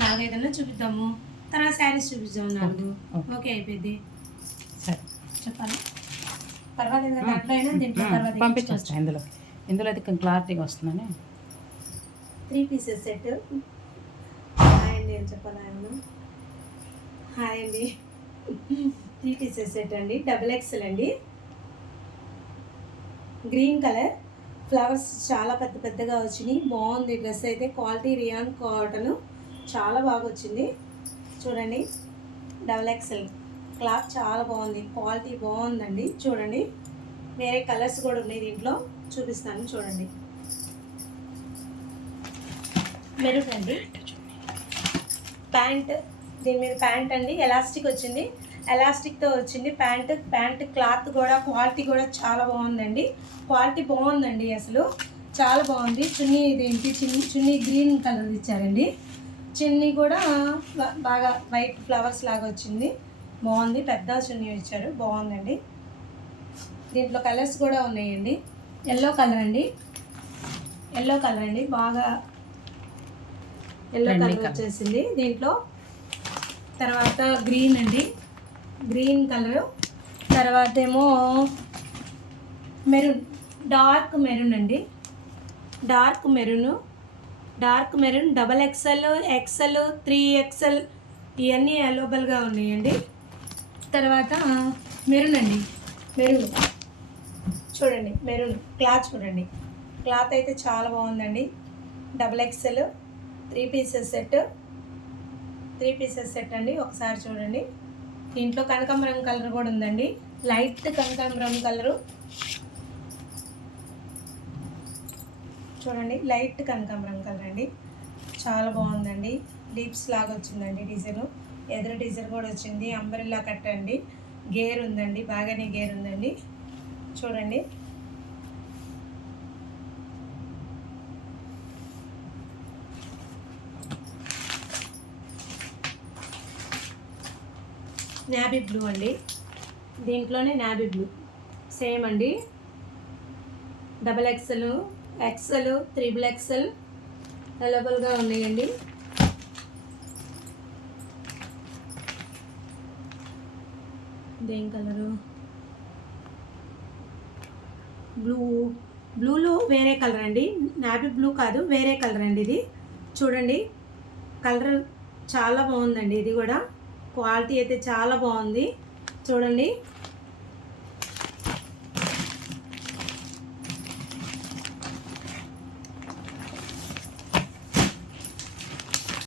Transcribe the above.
నాలుగైదన్నా చూపిద్దాము, తర్వాత శారీస్ చూపిద్దాము 4. ఓకే అయిపోయింది. సరే చెప్పాలి, పర్వాలేదు కదా, దాంట్లో అయినా దీంట్లో తర్వాత పంపించవచ్చు. ఇందులో అయితే క్లారిటీగా వస్తుందని 3 పీసెస్ సెట్. హాయ్ అండి, ఏం చెప్పాలి ఆయన, హాయ్ అండి. 3 పీసెస్ సెట్ అండి, XXL అండి, గ్రీన్ కలర్ ఫ్లవర్స్ చాలా పెద్ద పెద్దగా వచ్చినాయి. బాగుంది డ్రెస్ అయితే, క్వాలిటీ రియాన్ కాటన్, చాలా బాగా వచ్చింది. చూడండి XXL క్లాత్ చాలా బాగుంది, క్వాలిటీ బాగుందండి. చూడండి వేరే కలర్స్ కూడా ఉన్నాయి దీంట్లో, చూపిస్తాను చూడండి. మెరూన్ అండి ప్యాంట్, దీని మీద ప్యాంట్ అండి, ఎలాస్టిక్ వచ్చింది, ఎలాస్టిక్తో వచ్చింది ప్యాంట్ క్లాత్ కూడా క్వాలిటీ కూడా చాలా బాగుందండి. క్వాలిటీ బాగుందండి, అసలు చాలా బాగుంది. చున్నీ ఇదేంటి చున్నీ గ్రీన్ కలర్ ఇచ్చారండి, చున్నీ కూడా బాగా వైట్ ఫ్లవర్స్ లాగా వచ్చింది, బాగుంది. పెద్ద చున్నీ ఇచ్చారు, బాగుందండి. దీంట్లో కలర్స్ కూడా ఉన్నాయండి. ఎల్లో కలర్ అండి, బాగా ఎల్లో కలర్ వచ్చేసింది దీంట్లో. తర్వాత గ్రీన్ అండి, గ్రీన్ కలరు. తర్వాత ఏమో మెరూన్, డార్క్ మెరూన్ అండి, dark maroon, XXL, XL, 3XL ఇవన్నీ అవైలబుల్గా ఉన్నాయండి. తర్వాత మెరూన్ అండి, మెరూన్ చూడండి, మెరూన్ క్లాత్ చూడండి, క్లాత్ అయితే చాలా బాగుందండి. XXL 3 పీసెస్ సెట్ అండి. ఒకసారి చూడండి, దీంట్లో కనకాంబరం కలర్ కూడా ఉందండి, లైట్ కనకాంబరం కలరు చూడండి, లైట్ కనకాంబరం కలర్ అండి, చాలా బాగుందండి. లీప్స్ లాగా వచ్చిందండి డిజైన్, ఎదురు డిజైన్ కూడా వచ్చింది, అంబ్రెల్లా కట్ అండి, గేర్ ఉందండి, బాగానే గేర్ ఉందండి. చూడండి నావీ బ్లూ అండి, దీంట్లోనే నావీ బ్లూ సేమ్ అండి. XXL, XL, XXL అవైలబుల్గా ఉన్నాయండి. దేని కలరు, బ్లూలో వేరే కలర్ అండి, నావీ బ్లూ కాదు, వేరే కలర్ అండి ఇది. చూడండి కలర్ చాలా బాగుందండి, ఇది కూడా క్వాలిటీ అయితే చాలా బాగుంది. చూడండి